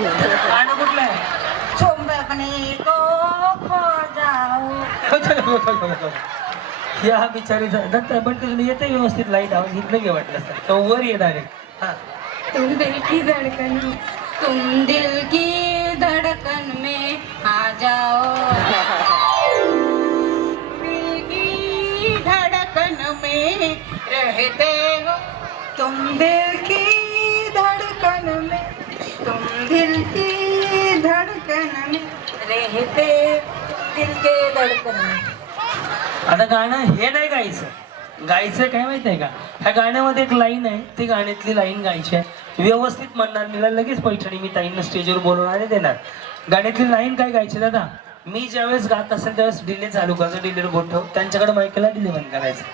गाणं कुठलं आहे? चुंबकने को खो जाऊ. या बिचारीचा दत्त पण तिला येते व्यवस्थित लाईट आवाज इथलं घे वाटलं असतं तो वर ये डायरेक्ट. हा तुम दिल की धड़कन, तुम दिल की धड़कन में आ जाओ. दिल की धड़कन में रहते हो, तुम दिल की धड़कन में, तुम दिल की धड़कन में रहते, दिल के धड़कन में. आता गाणं हे नाही गायचं काय माहित आहे का? ह्या गाण्यामध्ये एक लाईन आहे, ती गाण्यातली लाईन गायची आहे. व्यवस्थित म्हणणार मला लगेच पैठणी मी ताईंना स्टेजवर बोलवणार आणि देणार. गाण्यातली लाईन काय गायची दादा? मी ज्यावेळेस गात असेल त्यावेळेस डिले चालू करायचं, डिलेवर बोट ठेव, त्यांच्याकडे माईकला डिले बंद करायचं.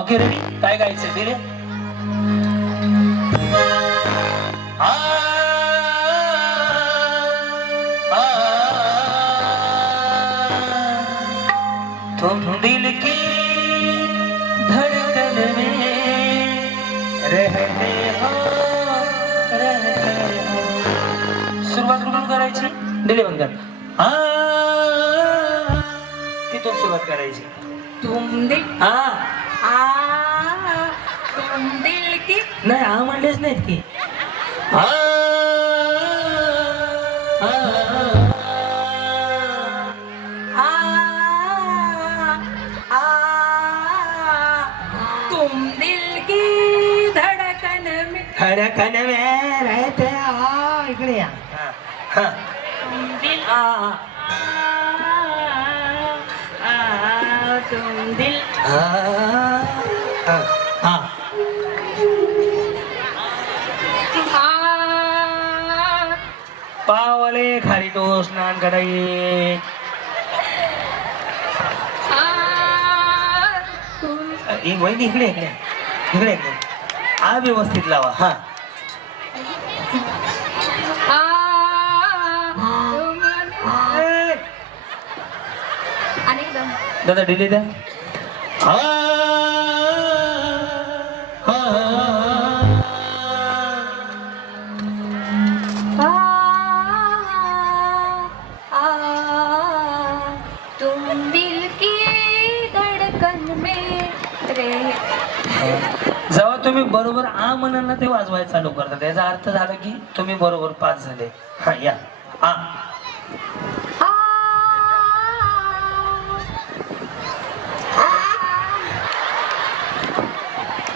Okay ready? काय गायचं डिले? तुम दिल की धड़कन में रहते हो. सुरुवात कुठून करायची? डिले बंद कर. तिथून सुरुवात करायची. तुम दिल तुम दिल की नाही म्हणलेच नाहीत की. तुम दिल की धड़कन में रहते हो. इकडे या. तुम दिल तुम दिल पावले खाली तो स्नान कराई. वहिनी इकडे इकडे इकडे इकडे हा व्यवस्थित लावा. हा दादा डिले द्या. तुम दिल की धड़कन में जेव्हा तुम्ही बरोबर म्हणाल ना ते वाजवायला चालू करतात, याचा अर्थ झाला की तुम्ही बरोबर पास झाले. हा या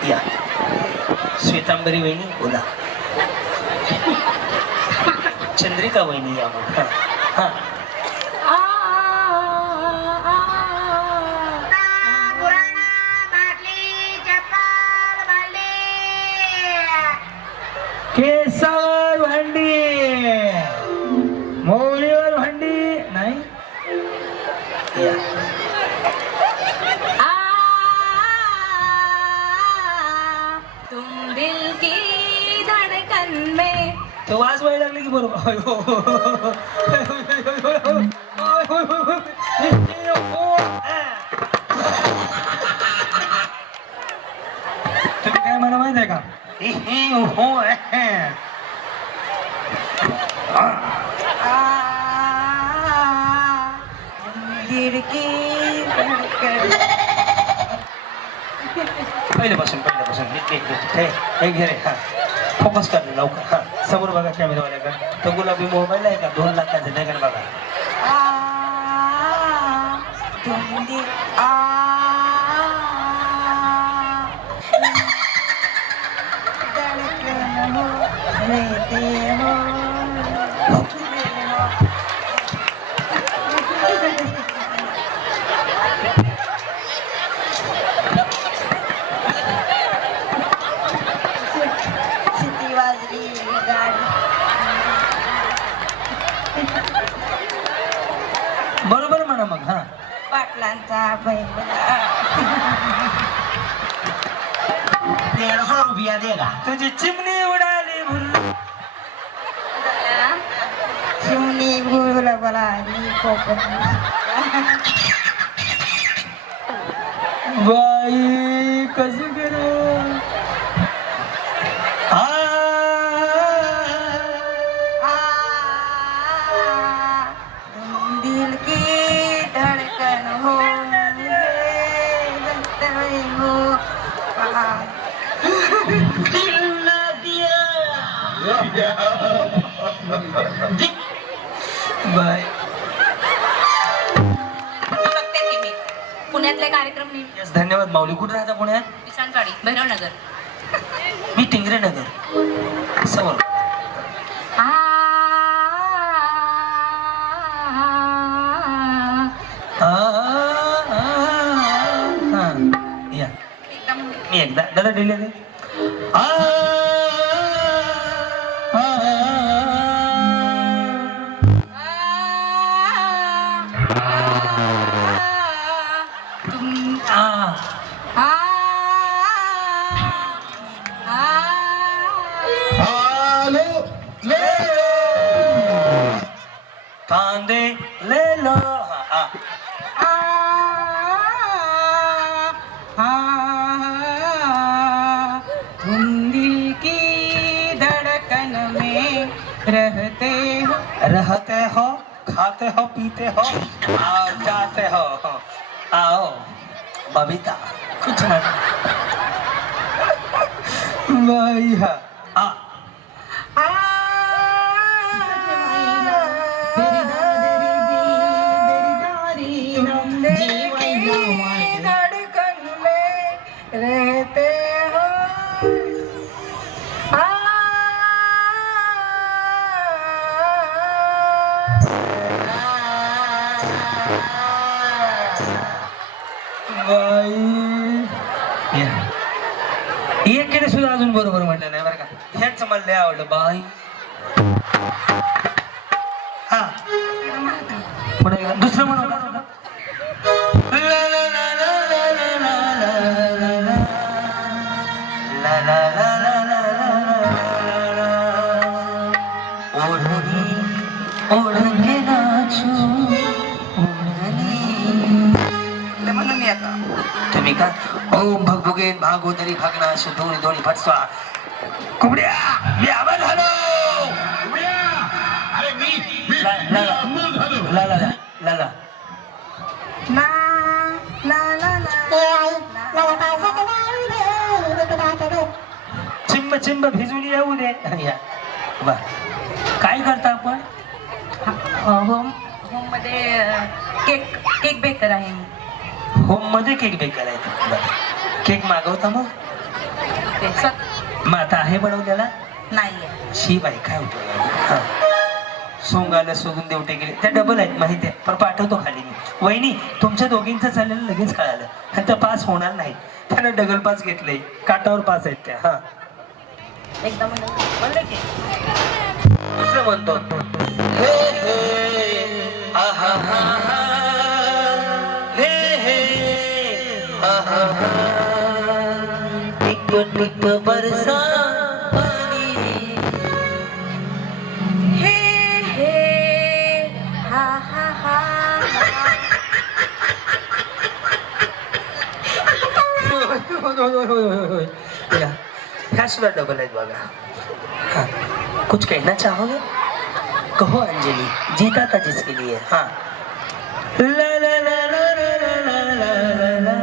या श्वेतांबरी वहिनी बोला. चंद्रिका वहिनी या मग. हा केसावर भांडी मोळीवर भांडी नाही. तुम दिल की धड़कन में तो वाजवायला लागले की बरोबर. तुम्ही काय मला माहित आहे का? दिल की धड़कन. पहिल्यापासून हे घे रे. हा फोकस कर लवकर. हा समोर बघा कॅमेरावाल्याकडे. तो गुलाबी मोबाईल आहे का? 2 लाखाचा त्याकडे बघा. तुम दिल धड़कन हो रहते हो. शिटी वाजली गाडी. बरोबर म्हणा मग. हा पाटलांचा बैल 150 रुपया देगा. तुझी चिमणी उडाली भुल. शिवनी भूल बलाली कोकण. बाई कशी करू. बाय. बघते की मी पुण्यातले कार्यक्रम नेहमी Yes, धन्यवाद माऊली. कुठे राहता पुण्यात? विसांचवाडी भैरवनगर. मी टिंगरे नगर समोर. या एकदम मी एकदा दादा डिले दे. आ, आ, तुम आ. कांदे ले लो. हा, हा. तुम दिल की धड़कन में रहते हो, खाते हो, पीते हो और जाते हो. आओ बबीता कुछ ना भाई. हा आ. धड़कन में रहते हो. एकीने सुद्धा अजून बरोबर म्हटलं नाही बरं का. ह्याच मला लय आवडलं बाई. हा पुढे गेला. दुसरं म्हणून म्हणून मी आता तुम्ही का ओम भगभुगेन भागोदरी भागना दोन्ही दोन्ही फटस्वा कुबड्या मी आवाज झालो. ला ला ला ला ला ला ला ना ला ला ला चिंब चिंब भिजून येऊ दे. या बा काय करता आपण? होम मध्ये केक बेकर आहे मी. होम मध्ये केक बेक करायचा. केक मागवता मग मग आता आहे बनवलेला नाही शी बाई काय होतं. सोंगाला सोडून देवटे गेले त्या डबल आहेत माहिती आहे पण पाठवतो खाली मी. वहिनी तुमच्या दोघींचं चाललेलं लगेच कळालं आणि त्या पास होणार नाही. त्यानं डबल पास घेतले काटावर पास आहेत त्या. हा एकदा म्हणलं की दुसरं म्हणतो हे हे आहा हा हा हे हे आहा हा टिप टिप बरसा पानी हे हे हा हा हा ह्या सुद्धा डबल आहेत बघा. हाँ कुछ कहना चाहोगे? कहो अंजलि जीता था जिसके लिए. हाँ ला ला ला ला ला ला ला ला ला.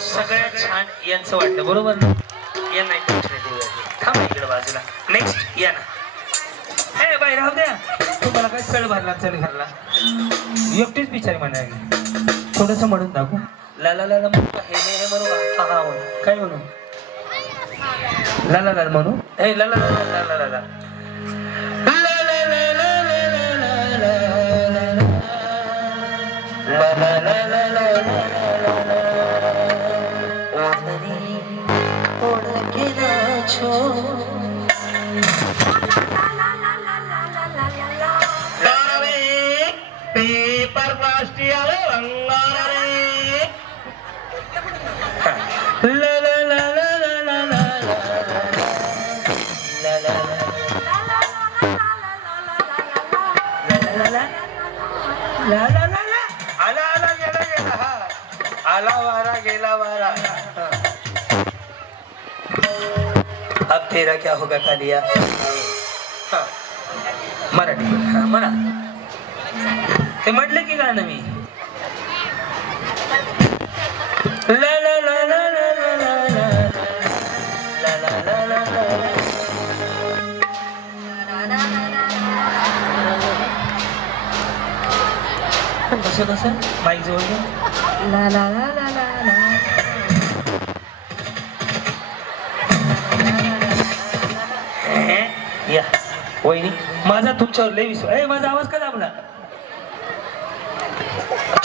सगळ्यात छान यांचं वाटलं बरोबर ना. या नाही थांबा इकडे बाजूला. नेक्स्ट या ना. ए बाई राहू द्या. तुम्हाला काय चढ भरला चढ भरला एकटीच बिचारी म्हणाली. थोडस म्हणून दाखवू. ला ला ला ला म्हणू का? हे म्हणू का? हा हा म्हणू. काय म्हणू? ला ला ला म्हणू. ए ला ला ला ला ला ला ला पेपर प्लास्टिक आला वारा गेला वारा. अब तेरा क्या होगा कालिया. मराठी म्हणा. ते म्हटलं की गाणं मी. ला ला ला ला ला ला ला ला ला ला ला ला. कसं कसं माईक जवळ घे. ला ला ला ला ला ला. या वहिनी माझा तुमच्यावर लय विश्वास आहे. माझा आवाज का दाबला?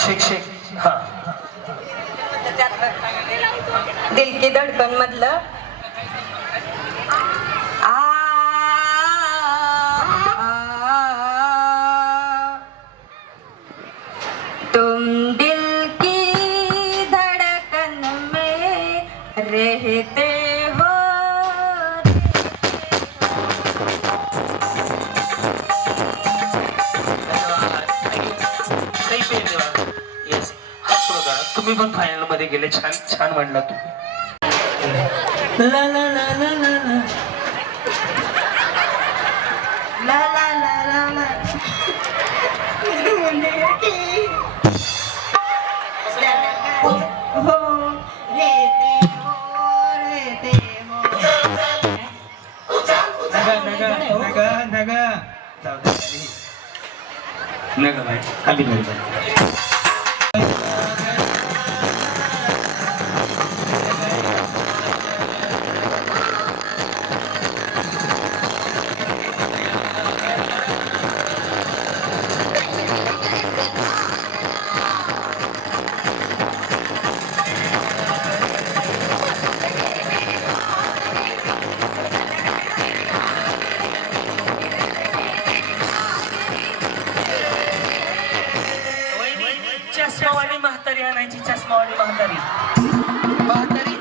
शेक शेक. हा दिल की धडकन मधलं तुम दिल की धड़कन में रहते हो. येस. तुम्ही पण फायनल मध्ये गेले. छान छान म्हणला तुम्ही. ला ला ला ला ला ला. ला ला ला ला ला. नका भाई आम्ही नाही. चष्मावाली म्हातारी आणायची. चष्मावाली म्हातारी. म्हातारी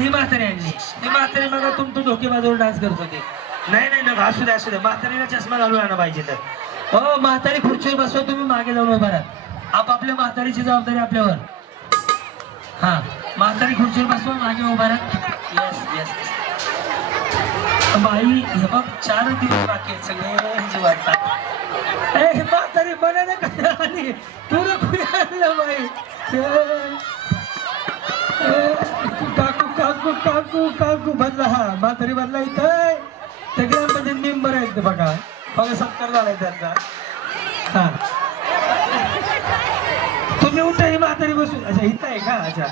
ही म्हातारी आणली. ती म्हातारी मग तुमचं धोकेबाजूवर डान्स करत होती. नाही नाही ना असू द्या असू द्या. म्हातारीला चष्मा घालून आणा पाहिजे तर. हो म्हातारी खुर्चीवर बसवा. तुम्ही मागे जाऊन उभा राहा. आपापल्या म्हातारीची जबाबदारी आपल्यावर. हा म्हातारी खुर्चीवर बसवा. मागे उभा राहा. Yes yes. बाई हे बघ 4 दिवस बाकी आहेत. सगळे वाटतात. ए म्हातारी मला ना काय आली. तुला कुठे आणलं बाई. काकू काकू बदला हा म्हातारी बदला इथं ते ग्रामपंचायत मेंबर आहेत ते बघा बघा सत्कार झालाय त्यांचा हा तुम्ही उठा ही म्हातारी बसू अच्छा इथं आहे का अच्छा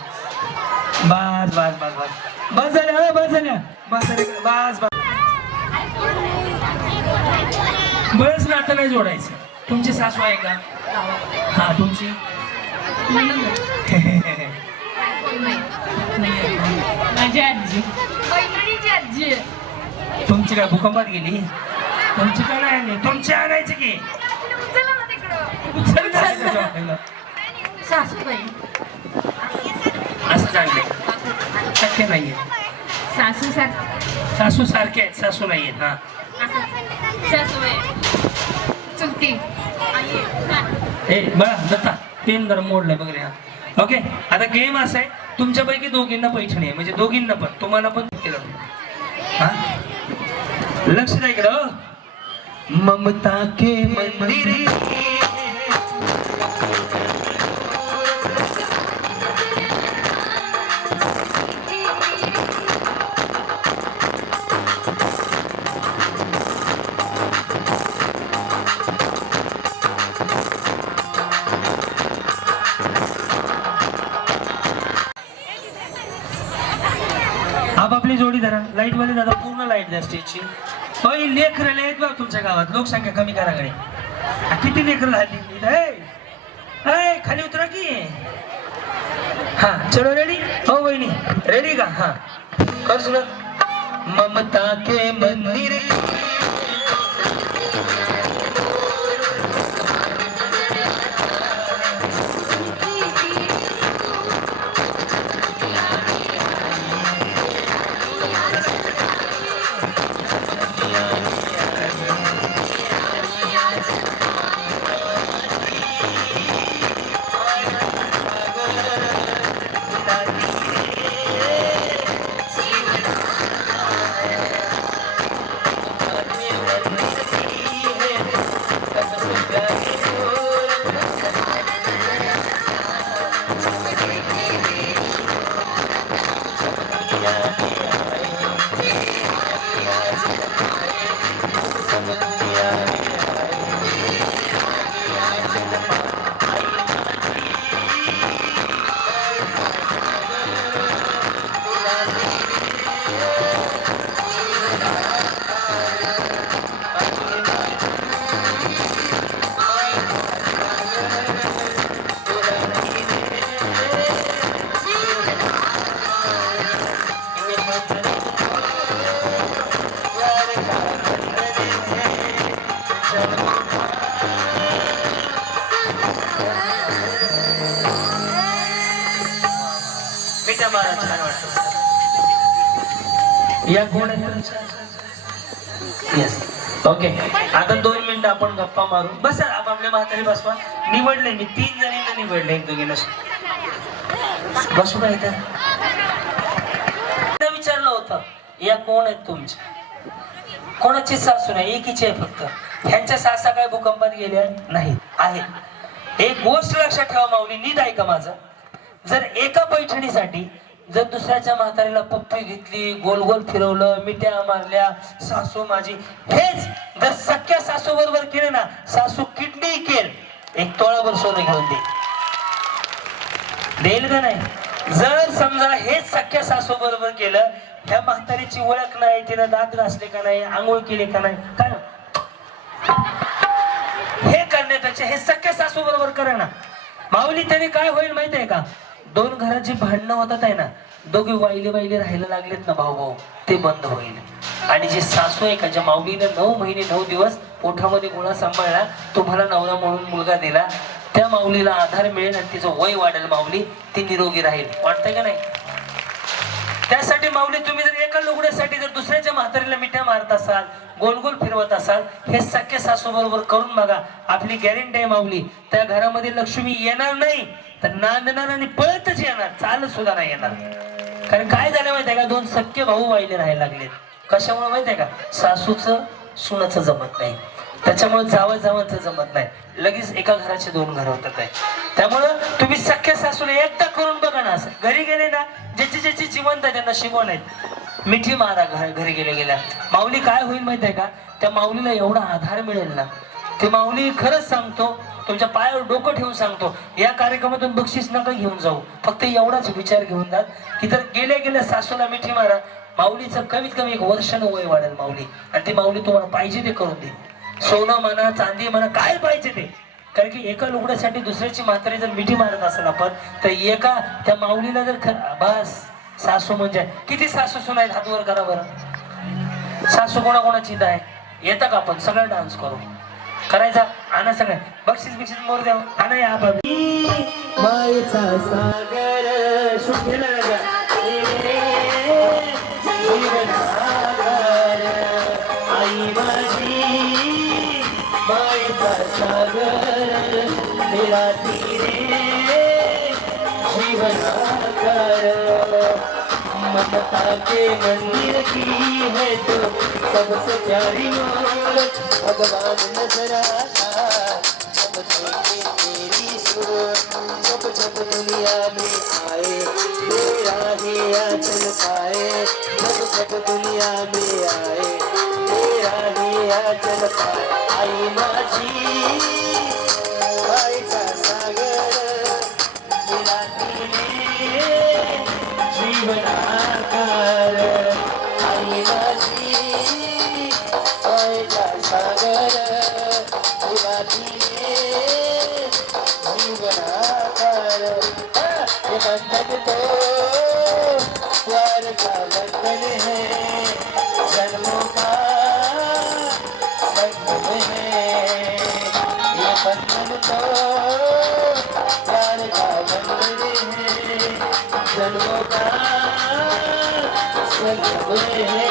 बस बस बस बस बस झाल्या बस झाल्या म्हातारी बस बस बस नातं नाही जोडायचं तुमची सासू आहे का हा तुमची माझी आजी मैत्रिणीची आजी तुमची काय भूकंपात गेली तुमची काय नाही आणली तुमची आणायची की उचल ना त्याच्या वाटेला. सासूबाई असं चांगले शक्य नाहीये सासू सासू सारखे आहेत सासू नाहीयेत हा सासूबाई चुलती ए बघा दत्ता पेन जरा मोडलाय बघ रे हा ओके आता गेम असा आहे तुमच्यापैकी दोघींना पैठणी आहे म्हणजे दोघींना पण तुम्हाला पण केलं हा लक्ष द्या इकडं ममता के मंदिर आपापली जोडी धरा लाईट वाले दादा पूर्ण लाईट द्या स्टेजची होय लेकर आहेत बघ तुमच्या गावात लोकसंख्या कमी कराकडे किती लेकर झाली खाली उतरा की हा चलो रेडी हो वहिनी रेडी का हा कर सुन ममता के मंदिर या कोण येस ओके आता 2 मिनिटं आपण गप्पा मारू बस आपल्या म्हातारी बसवा निवडले मी 3 जणींना निवडले एक दोघींना बसू का इथं विचारलं होतं या कोण आहेत तुमच्या कोणाची सासू नाही एकीची आहे फक्त ह्यांच्या सासा काय भूकंपात गेल्या नाही आहेत एक गोष्ट लक्षात ठेवा माऊली नीट ऐका माझं जर एका पैठणीसाठी जर दुसऱ्याच्या म्हातारीला पप्पी घेतली गोल गोल फिरवलं मिठ्या मारल्या सासू माझी हेच जर सख्या सासू बरोबर केले ना सासू किडनी केल 1 तोळाभर सोनं घेऊन देईल का नाही जर समजा हेच सख्या सासू बरोबर केलं ह्या म्हातारीची ओळख नाही तिनं दात घासले का नाही आंघोळ केले का नाही काय हे करण्यापेक्षा हे सख्या सासू बरोबर करा ना माऊली त्याने काय होईल माहिती आहे का 2 घराची भांडणं होतात आहे ना दोघे वाईले वाईले राहायला लागलेत ना भाऊ भाऊ ते बंद होईल आणि जे सासू आहे का ज्या माऊलीनं 9 महिने 9 दिवस पोटामध्ये गोळा सांभाळला तुम्हाला नवरा म्हणून मुलगा दिला त्या माऊलीला आधार मिळेल आणि तिचं वय वाढेल माऊली ती निरोगी राहील वाटतंय का नाही त्यासाठी माऊली तुम्ही जर एका लुगड्यासाठी जर दुसऱ्याच्या म्हातारीला मिठ्या मारत असाल गोल गोल फिरवत असाल हे सख्या सासू बरोबर करून बघा आपली गॅरंटी आहे माऊली त्या घरामध्ये लक्ष्मी येणार नाही तर नांदणार आणि पळतच येणार चालत सुद्धा नाही येणार कारण काय झालं माहितीये का 2 सख्खे भाऊ वाहिले राहायला लागलेत कशामुळे माहितीये का सासूचं सुनाचं जमत नाही त्याच्यामुळे जावाचं जमत नाही लगेच एका घराचे 2 घर होतात आहे त्यामुळं तुम्ही सख्या सासूला एकदा करून बघा ना असं घरी गेले ना जे ज्याची ज्याची जिवंत आहे त्यांना नशीबवान आहेत. मिठी मारा घरी गेल्या गेल्या. माऊली काय होईल माहिती आहे का, त्या माऊलीला एवढा आधार मिळेल ना, ते माऊली खरंच सांगतो तुमच्या पायावर डोकं ठेवून सांगतो, या कार्यक्रमातून बक्षीस नका घेऊन जाऊ, फक्त एवढाच विचार घेऊन जा की जर गेल्या गेल्या सासूला मिठी मारा, माऊलीचं कमीत कमी 1 वर्षानं वय वाढेल माऊली, आणि ती माऊली तुम्हाला पाहिजे ते करून देईल. सोनं म्हणा, चांदी म्हणा, काय पाहिजे ते. कारण की एका लुगड्यासाठी दुसऱ्याची म्हातारी जर मिठी मारत असेल आपण, तर एका त्या माऊलीला जर बस सासू म्हणजे किती सासू सुना आहेत, हातवर करा बरं. सासू कोणाकोणाची इथं आहे, येतं का आपण सगळं डान्स करू करायचा. आणा सगळं बक्षीस बिक्षीस मोर द्या, आणा या आपण. मायेचा सागर शुद्धीला आई माझी, मायेचा सागर मेरा तीरे जीवनाकर, ममता के मंदिर की है तो सबसे प्यारी मूरत, भगवान नजर आता जब देखे तेरी सूरत, जब जब दुनिया में आए तेरा ही आंचल पाए, जब जब दुनिया में आए तेरा ही आंचल पाए. आई माझी मायेचा सागर मेरा तीरे जीवनाकार, आई माझी मायेचा सागर मेरा तीरे जीवनाकार. ये बंधन तो प्यार का बंधन है, जन्मों का संगम है. ये बंधन तो प्यार का बंधन है, जन्मों का संगम है.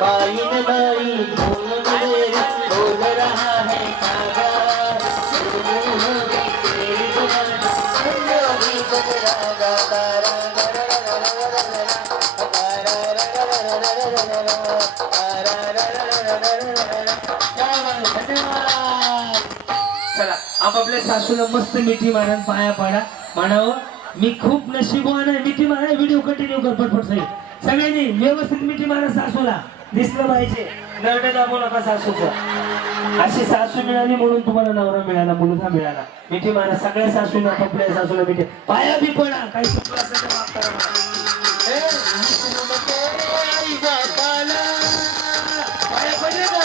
बाई न बाई धूम में बोल रहा है कागा, चला आपापल्या सासूला मस्त मिठी मारून पाया पाडा, म्हणावं मी खूप नशीबवान आहे. मिठी मारा, व्हिडिओ कंटिन्यू कर पटपट सही. सगळ्यांनी व्यवस्थित मिठी मारा सासूला, दिसलं पाहिजे, नरडे दाबू नका सासूचं. अशी सासू मिळाली म्हणून तुम्हाला नवरा मिळाला, मुलगा मिळाला. मिठी मारा सगळ्या सासूला, आपापल्या सासूला मिठी पाया बी पडा, काही चुकलं असेल तर माफ करा मला. पाया पडले का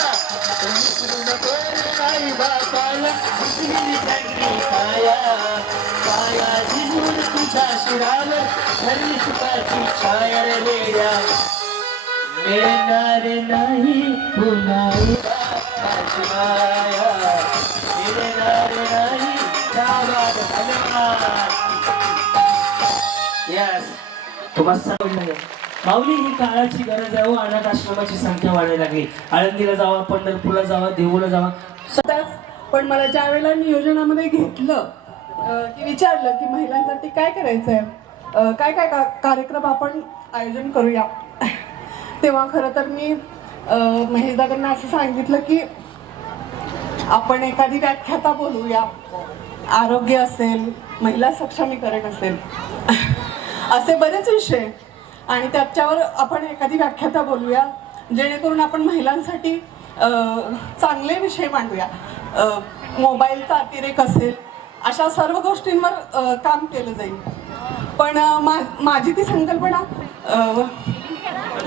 आई बापाला पाया पाया जिजून तुझ्या शिरावर धरली सुखाची छाया रे वेड्या, मिळणार नाही पुन्हा बापाची माया, मिळणार नाही गावात धन्यवाद. यस तुम्हाला सांगितलं माऊली ही काळाची गरज आहे. अनाथ आश्रमाची संख्या वाढायला लागली. आळंदीला जावा, पंढरपूरला जावा, देऊला जावा. पण मला ज्या वेळेला नियोजनामध्ये घेतलं की विचारलं की महिलांसाठी काय करायचंय, काय काय कार्यक्रम आपण आयोजन करूया, तेव्हा खरं तर मी महेश दादांना असं सांगितलं की आपण एखादी व्याख्याता बोलूया. आरोग्य असेल, महिला सक्षमीकरण असेल, असे बरेच विषय, आणि त्याच्यावर आपण एखादी व्याख्याता बोलूया जेणेकरून आपण महिलांसाठी चांगले विषय मांडूया. मोबाईलचा अतिरेक असेल, अशा सर्व गोष्टींवर काम केलं जाईल. पण माझी ती संकल्पना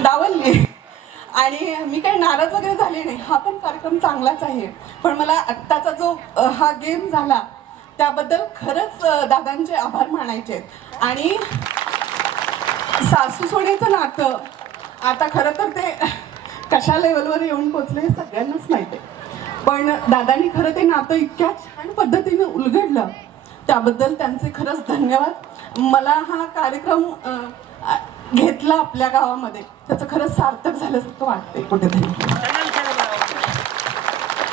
डावलली आणि मी काही नाराज वगैरे झाले नाही. हा पण कार्यक्रम चांगलाच आहे, पण मला आत्ताचा जो हा गेम झाला त्याबद्दल खरंच दादांचे आभार मानायचे आहेत. आणि सासू सोनेचं नातं आता खरं तर ते कशा लेवलवर येऊन पोचले हे सगळ्यांनाच माहिती आहे, पण दादांनी खरं ते नातं इतक्या छान पद्धतीने उलगडलं, त्याबद्दल त्यांचे खरंच धन्यवाद. मला हा कार्यक्रम घेतला आपल्या गावामध्ये, त्याचं खरंच सार्थक झाल्यासारखं वाटतंय कुठेतरी.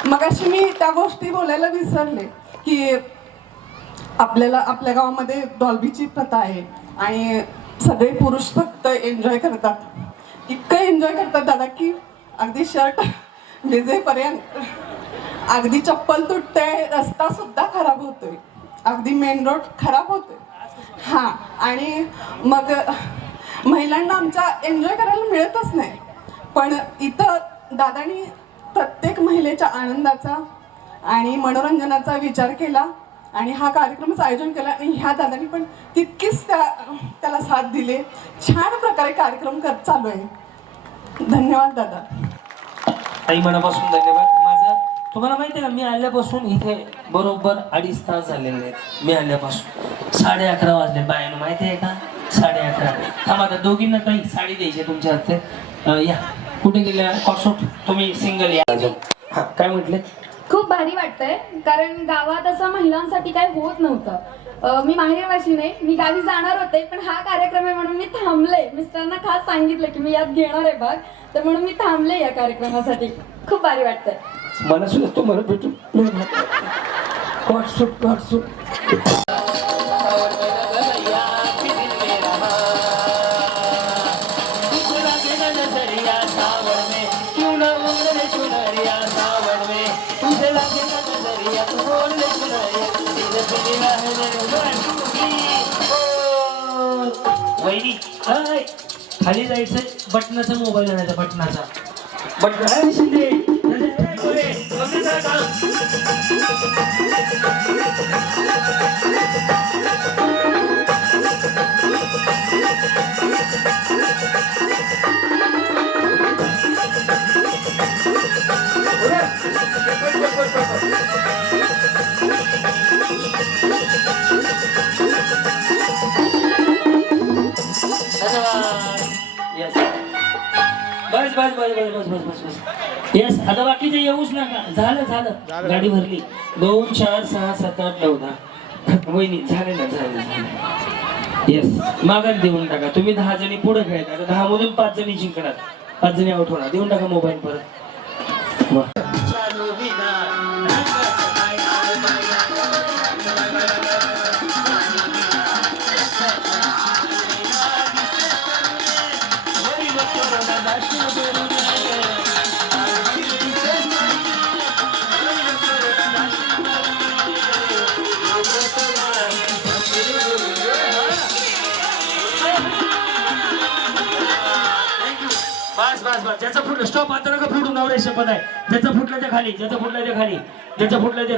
मगाशी मी त्या गोष्टी बोलायला विसरले की आपल्या गावामध्ये डॉल्बीची प्रथा आहे आणि सगळे पुरुष फक्त एन्जॉय करतात. इतकं एन्जॉय करतात दादा की अगदी शर्ट भिजेपर्यंत अगदी चप्पल तुटते, रस्ता सुद्धा खराब होतोय, अगदी मेन रोड खराब होतोय. हां, आणि मग महिलांना आमच्या एन्जॉय करायला मिळतच नाही. पण इथं दादानी प्रत्येक महिलेच्या आनंदाचा आणि मनोरंजनाचा विचार केला आणि हा कार्यक्रमाचं आयोजन केला. आणि ह्या दादानी पण तितकीच त्याला साथ दिले. छान प्रकारे कार्यक्रम चालू आहे. धन्यवाद दादा. ताई मनापासून धन्यवाद. माझं तुम्हाला माहिती आहे का, मी आल्यापासून इथे बरोबर 2.5 तास झालेले आहेत. मी आल्यापासून 11:30 वाजले. बायानं माहिती आहे का, 11:30. थांबा, आता दोघींना ताई साडी द्यायची आहे तुमच्या हाते. या, कुठे गेल्या कॉर्सोट, तुम्ही सिंगल या. हां, काय म्हटले? खूप भारी वाटतंय, कारण गावात असं महिलांसाठी काय होत नव्हतं. मी माहेरवाशी नाही, मी गावी जाणार होते, पण हा कार्यक्रम आहे म्हणून मी थांबले. मिस्टरांना खास सांगितलं की मी यात घेणार आहे भाग, तर म्हणून मी थांबले या कार्यक्रमासाठी. खूप भारी वाटतंय. मला सुद्धा तुम्हाला भेटून कॉर्सोट. वहिनी खाली जायचं, बटनाचा मोबाईल आणायचा, बटनाचा बटन. शिंदे बस. येस, आता बाकीचे येऊच नका. झालं. गाडी भरली. 2, 4, 6, 7, 8, 9, 10. वहिनी झाले ना, झाले. येस, मागात देऊन टाका. तुम्ही 10 जणी पुढे खेळता, आता 10 मधून 5 जणी जिंकणार, 5 जणी आउट होणार. देऊन टाका मोबाईल परत. बस. ज्याचा फुटलं स्टॉप, आता नका फुटून, नवरे शपथ आहे. ज्याचा फुटलं ते खाली, ज्याचा फुटलं ते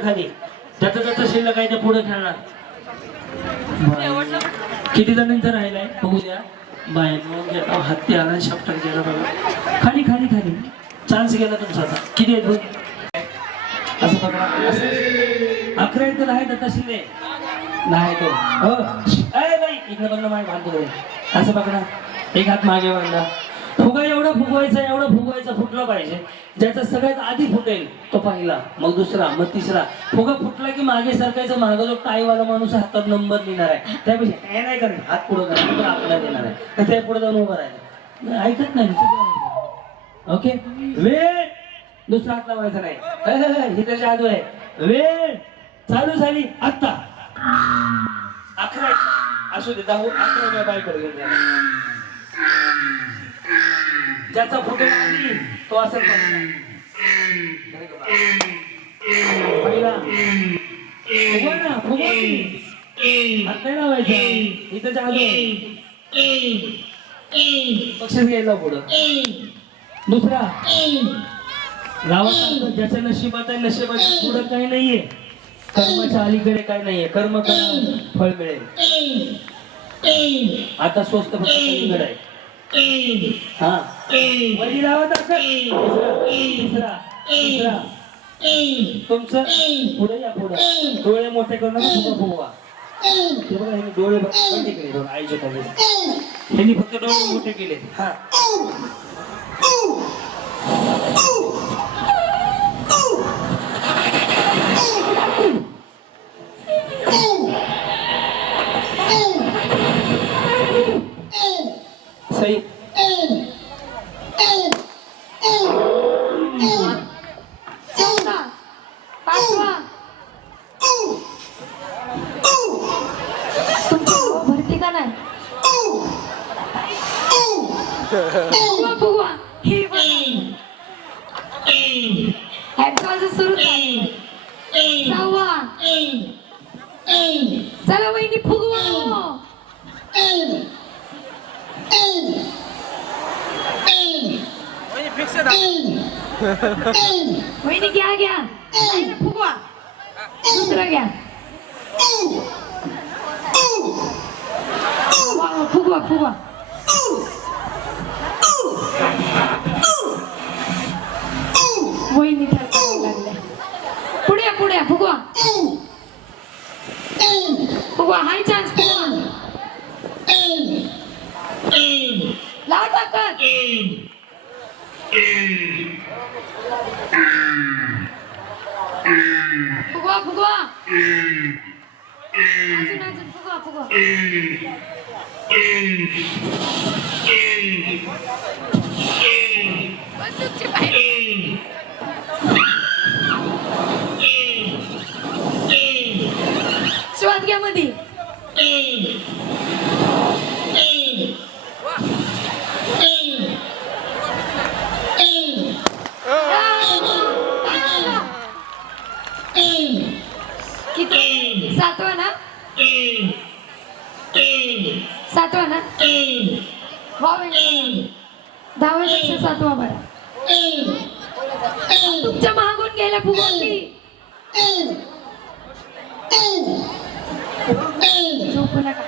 खाली, ज्याचं शिल्लक आहे ते पुढे खेळणार. किती जणांचं राहिलाय बघू द्या. बाय हत्ती आला, शपटात गेला बघा. खाली. चान्स गेला तुमचा. आता किती आहेत बघ, असं पकडा. 11 आहेत तर आहेत, आता शिल्ले नाही तो. हो बाई, इकडे बघणं माय बांधतो. असं पकडा, एक हात मागे बांधा. फुगा एवढा फुगवायचा फुटला पाहिजे. ज्याचा सगळ्यात आधी फुटेल तो पहिला, मग दुसरा, मग तिसरा. फुगा फुटला की मागे सरकायचं. मागं जो टाईवाला माणूस हातात नंबर लिहिणार आहे, त्यापेक्षा हे नाही करत, हात पुढे करा, आपल्याला देणार आहे, तर ते पुढे जाऊन उभं राहायचं. ऐकत नाही. ओके, वेळ. दुसरा हात लावायचा नाही. ही त्याच्या आजू आहे. वेळ चालू झाली आत्ता. 11 असू दे, 10, 11 बाय करून ज्याचा फुटेल आधी तो असं पहिला फुगवा हात नाही लावायचा. इथं चालू बक्षीस घ्यायला पुढं. दुसरा लावा. ज्याच्या नशिबात आहे, नशिबात पुढं काही नाहीये. कर्माच्या अलीकडे काय नाहीये. कर्म करा, फळ मिळेल. आता स्वस्त फक्त अलीकडे आहे. हा, वरी लावत असेल. तिसरा. तुमचं पुढे या, पुढे डोळे मोठे करून फुगवा. ते बघा, ह्यांनी डोळे बंद केले. आईच्या खाली ह्यांनी फक्त डोळे मोठे केले. हा, सही. भरती का नाही? फुगवा. ऍडव्हान्स सुरू झाली. सव्वा. चला वहिनी फुगवा. वहिनी घ्या घ्या फुगवा. दुसरं घ्या. फुगवा फुगवा. वहिनी ठरकायला लागल्या. पुढे पुढे फुगवा. फुगवा. हाय चान्स फुगवा. लाव ताकद. फुगवा फुगवा. अजून अजून फुगवा फुगवा. बंदूकची बाहेर. श्वास घ्या मध्ये. किती? सातवा ना. सातवा ना. दहाव्यापेक्षा सातवा बरा. तुमच्या महागून घ्यायला फुगवली. झोपू नका.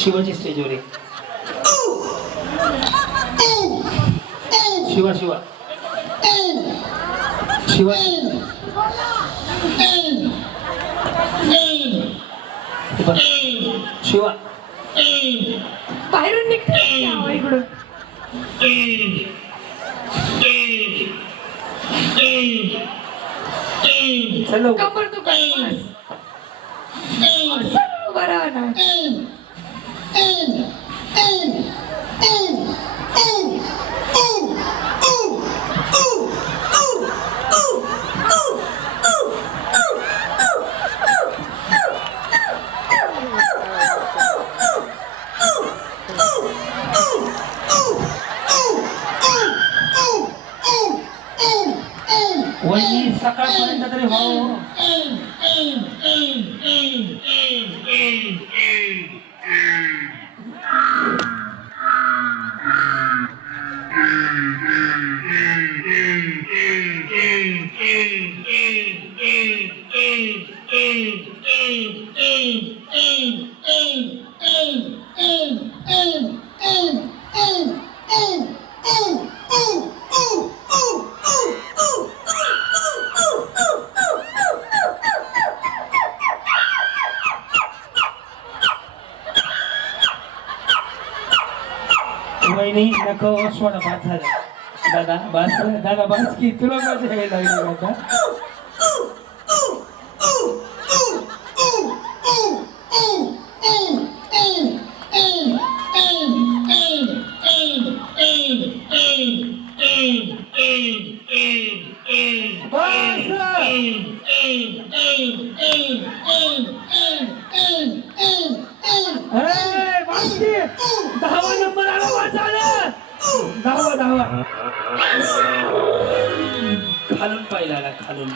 शिवाजी स्टेजवर आहे. शिवा शिवा शिवा शिवा बाहेरून निघते इकडून. चलो कंबर तू काय बरोबर ना. वहिनी सकाळपर्यंत तरी हो. वहिनी नको सोडा. बास झालं दादा. बास दादा बास की तुला मजा यायला लागली आता. दहावा नंबर आला. वाचायला दहावा खालून पाहिला आला. खालून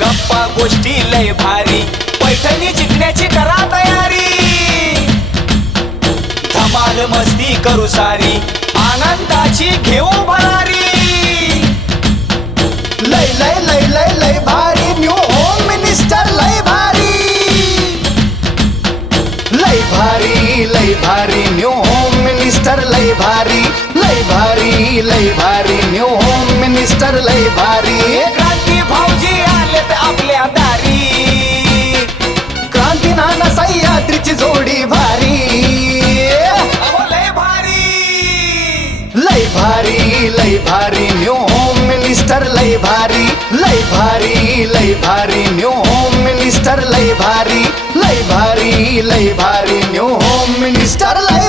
गप्पा गोष्टी लय भारी. पैठणी जिंकण्याची करा तयारी. करू सारी आनंदाची घेऊ भरारी लय लय लय लय लय भारी न्यू होम मिनिस्टर लय भारी लय भारी न्यू होम मिनिस्टर लय भारी लय भारी न्यू होम मिनिस्टर लय भारी क्रांती भाऊजी आलेत आपल्या दारी क्रांती नाना सह्याद्रीची जोडी भारी अहो, लय भारी न्यू होम मिनिस्टर लय भारी न्यू होम मिनिस्टर लय भारी न्यू होम मिनिस्टर लय